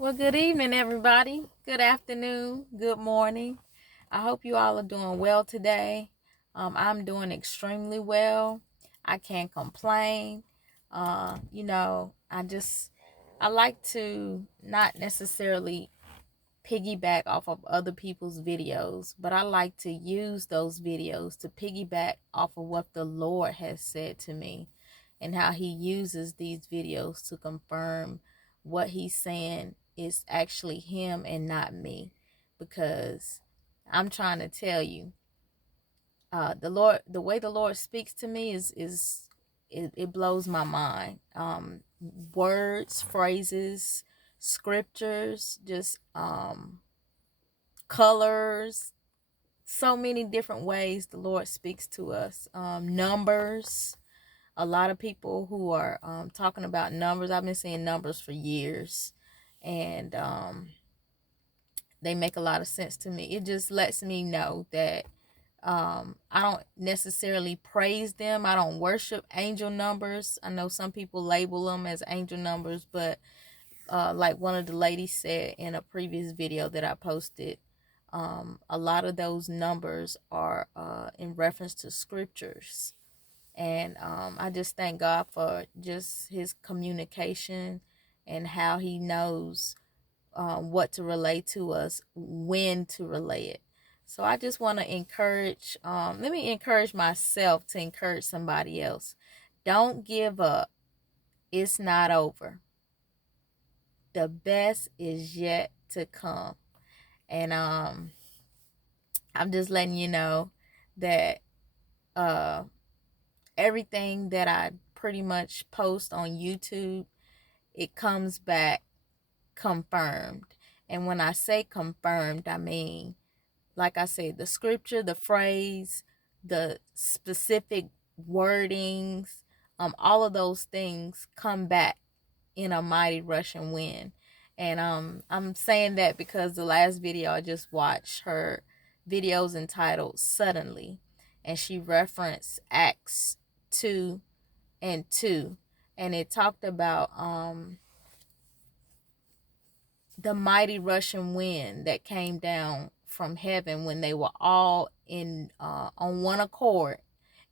Well, good evening, everybody. Good afternoon. Good morning. I hope you all are doing well today. I'm doing extremely well. I can't complain. I like to not necessarily piggyback off of other people's videos, but I like to use those videos to piggyback off of what the Lord has said to me and how he uses these videos to confirm what he's saying is actually him and not me. Because I'm trying to tell you, the way the Lord speaks to me it blows my mind. Words, phrases, scriptures, just colors, so many different ways the Lord speaks to us. Numbers. A lot of people who are talking about numbers. I've been seeing numbers for years, and they make a lot of sense to me. It just lets me know that I don't necessarily praise them. I don't worship angel numbers. I know some people label them as angel numbers, but like one of the ladies said in a previous video that I posted, a lot of those numbers are in reference to scriptures. And I just thank God for just his communication and how he knows what to relay to us, when to relay it. So I just want to let me encourage myself to encourage somebody else. Don't give up. It's not over. The best is yet to come. And I'm just letting you know that uh everything that I pretty much post on YouTube, it comes back confirmed. And when I say confirmed, I mean, like I said, the scripture, the phrase, the specific wordings, all of those things come back in a mighty rushing wind. And I'm saying that because the last video I just watched, her videos entitled Suddenly, and she referenced Acts 2 and 2, and it talked about the mighty rushing wind that came down from heaven when they were all in on one accord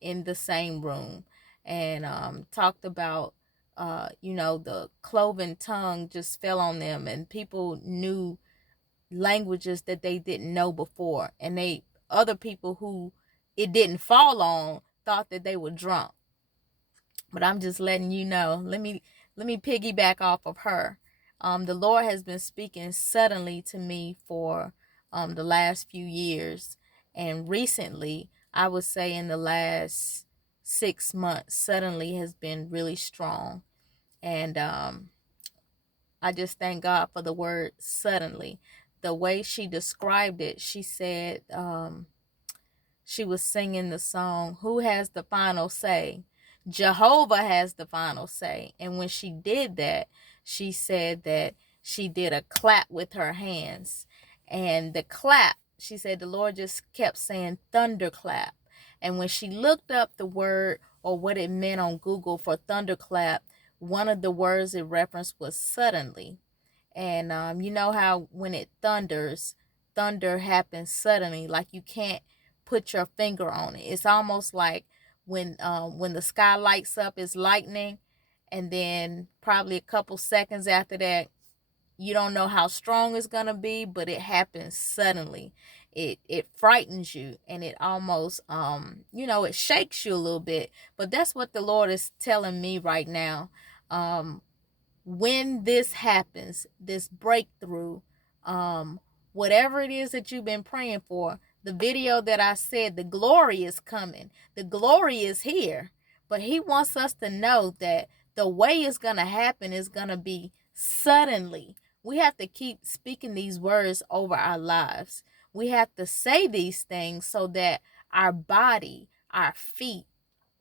in the same room, and talked about the cloven tongue just fell on them, and people knew languages that they didn't know before, and they other people who it didn't fall on thought that they were drunk. But I'm just letting you know. Let me piggyback off of her. The Lord has been speaking suddenly to me for the last few years, and recently, I would say in the last 6 months, suddenly has been really strong. And I just thank God for the word suddenly. The way she described it, she said she was singing the song, "Who has the final say?" Jehovah has the final say. And when she did that, she said that she did a clap with her hands. And the clap, she said the Lord just kept saying thunderclap. And when she looked up the word or what it meant on Google for thunderclap, one of the words it referenced was suddenly. And you know how when it thunders, thunder happens suddenly, like you can't put your finger on it. It's almost like when the sky lights up, it's lightning, and then probably a couple seconds after that, you don't know how strong it's gonna be, but it happens suddenly. It frightens you, and it almost it shakes you a little bit. But that's what the Lord is telling me right now. When this happens, this breakthrough, whatever it is that you've been praying for, the video that I said, the glory is coming, the glory is here. But he wants us to know that the way it's going to happen is going to be suddenly. We have to keep speaking these words over our lives. We have to say these things so that our body, our feet,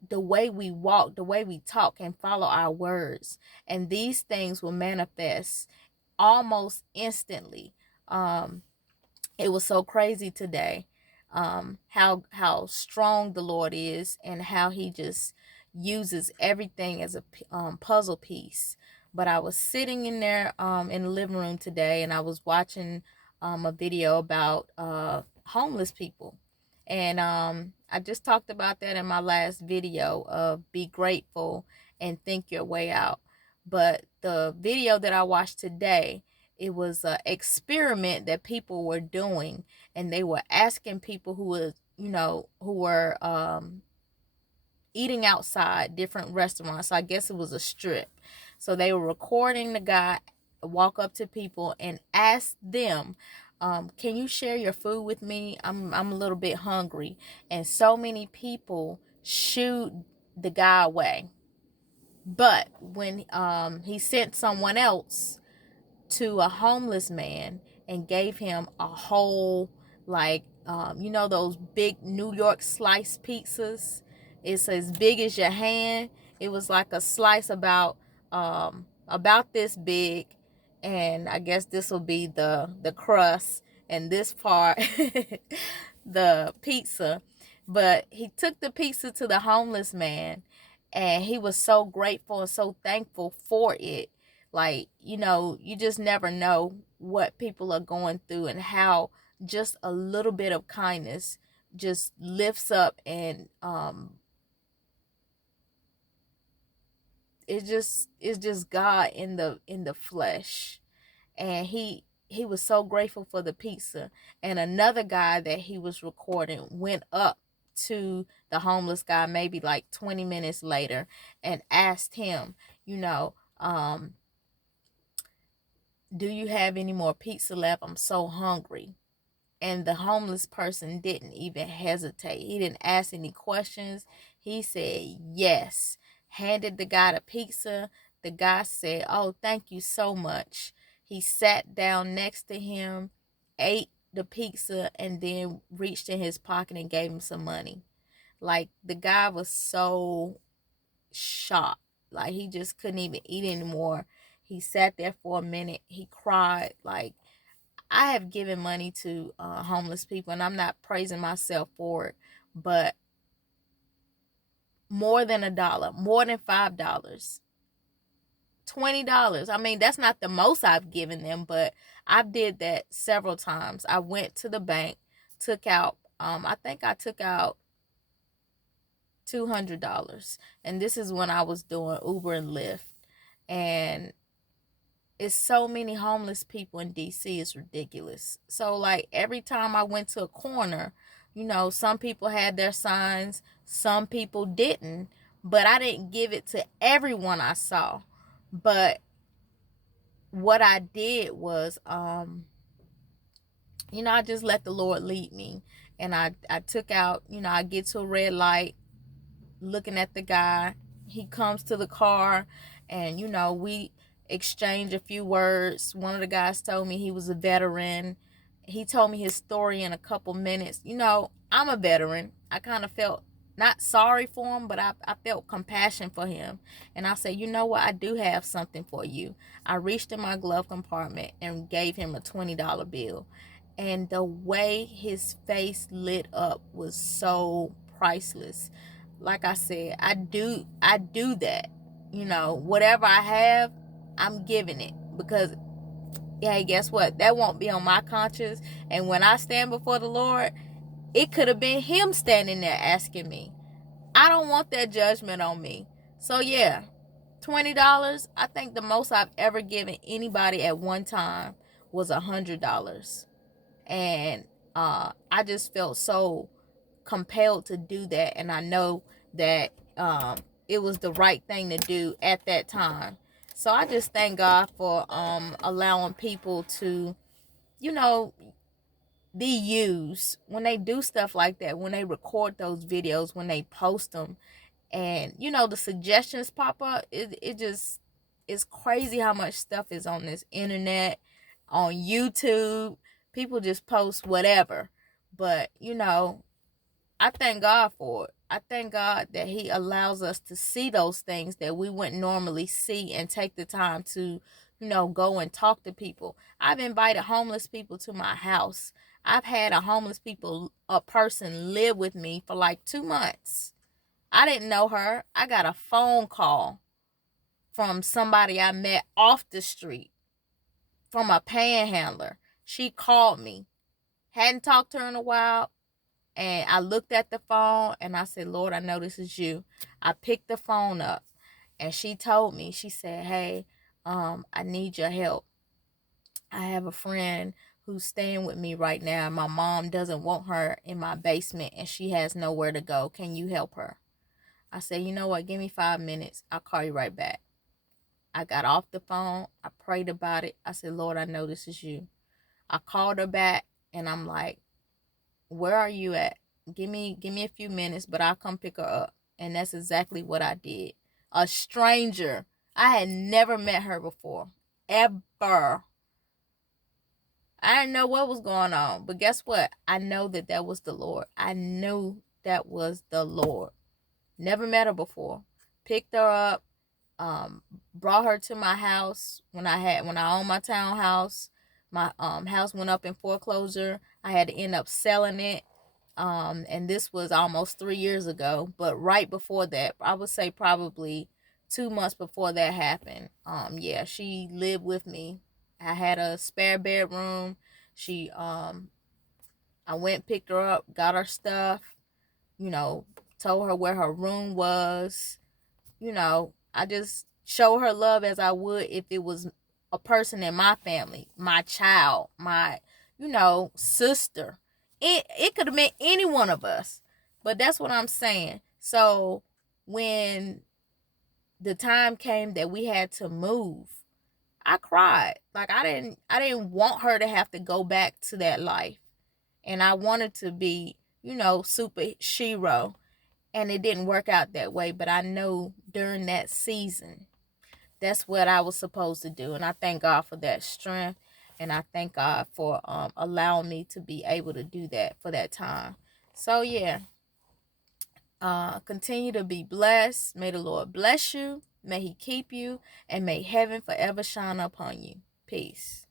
the way we walk, the way we talk, and follow our words. And these things will manifest almost instantly. It was so crazy today, how strong the Lord is, and how he just uses everything as a puzzle piece. But I was sitting in there in the living room today, and I was watching a video about homeless people. And I just talked about that in my last video of be grateful and think your way out. But the video that I watched today, it was an experiment that people were doing, and they were asking people who was, who were eating outside different restaurants. So I guess it was a strip. So they were recording the guy walk up to people and ask them, can you share your food with me? I'm a little bit hungry. And so many people shooed the guy away. But when he sent someone else to a homeless man and gave him a whole, like, those big New York slice pizzas. It's as big as your hand. It was like a slice about this big, and I guess this will be the crust, and this part the pizza. But he took the pizza to the homeless man, and he was so grateful and so thankful for it. Like, you just never know what people are going through, and how just a little bit of kindness just lifts up, and it's just God in the flesh. And he was so grateful for the pizza. And another guy that he was recording went up to the homeless guy maybe like 20 minutes later and asked him, do you have any more pizza left? I'm so hungry. And the homeless person didn't even hesitate. He didn't ask any questions. He said yes. Handed the guy the pizza. The guy said, oh, thank you so much. He sat down next to him, ate the pizza, and then reached in his pocket and gave him some money. Like, the guy was so shocked. Like, he just couldn't even eat anymore. He sat there for a minute. He cried. Like, I have given money to homeless people, and I'm not praising myself for it, but more than $1, more than $5, $20. I mean, that's not the most I've given them, but I did that several times. I went to the bank, took out, I think I took out $200, and this is when I was doing Uber and Lyft, and it's so many homeless people in DC. It's ridiculous. So, like, every time I went to a corner, some people had their signs, some people didn't, but I didn't give it to everyone I saw. But what I did was, I just let the Lord lead me. And I took out, I get to a red light, looking at the guy. He comes to the car, and we exchange a few words. One of the guys told me he was a veteran. He told me his story in a couple minutes. I'm a veteran. I kind of felt not sorry for him, but I felt compassion for him. And I said, you know what? I do have something for you. I reached in my glove compartment and gave him a $20 bill. And the way his face lit up was so priceless. Like I said, I do that. Whatever I have, I'm giving it, because, hey, guess what? That won't be on my conscience. And when I stand before the Lord, it could have been him standing there asking me. I don't want that judgment on me. So yeah, $20. I think the most I've ever given anybody at one time was $100. And I just felt so compelled to do that, and I know that it was the right thing to do at that time. So I just thank God for allowing people to, you know, be used when they do stuff like that, when they record those videos, when they post them, and the suggestions pop up. It just, it's crazy how much stuff is on this internet, on YouTube. People just post whatever, but I thank God for it. I thank God that He allows us to see those things that we wouldn't normally see, and take the time to, go and talk to people. I've invited homeless people to my house. I've had a person live with me for like 2 months. I didn't know her. I got a phone call from somebody I met off the street, from a panhandler. She called me. Hadn't talked to her in a while. And I looked at the phone and I said, Lord, I know this is you. I picked the phone up and she told me, she said, hey, I need your help. I have a friend who's staying with me right now. My mom doesn't want her in my basement and she has nowhere to go. Can you help her? I said, you know what? Give me 5 minutes. I'll call you right back. I got off the phone. I prayed about it. I said, Lord, I know this is you. I called her back and I'm like, where are you at? Give me a few minutes, but I'll come pick her up. And that's exactly what I did. A stranger. I had never met her before. Ever. I didn't know what was going on. But guess what? I know that was the Lord. I knew that was the Lord. Never met her before. Picked her up. Brought her to my house when I owned my townhouse. My house went up in foreclosure. I had to end up selling it. And this was almost 3 years ago. But right before that, I would say probably 2 months before that happened. Yeah, she lived with me. I had a spare bedroom. I went, picked her up, got her stuff, told her where her room was. I just show her love as I would if it was a person in my family, my child, my, sister. It could have been any one of us. But that's what I'm saying. So when the time came that we had to move, I cried. Like I didn't want her to have to go back to that life. And I wanted to be, super shero. And it didn't work out that way, but I know during that season, that's what I was supposed to do. And I thank God for that strength. And I thank God for allowing me to be able to do that for that time. So, yeah, continue to be blessed. May the Lord bless you. May he keep you. And may heaven forever shine upon you. Peace.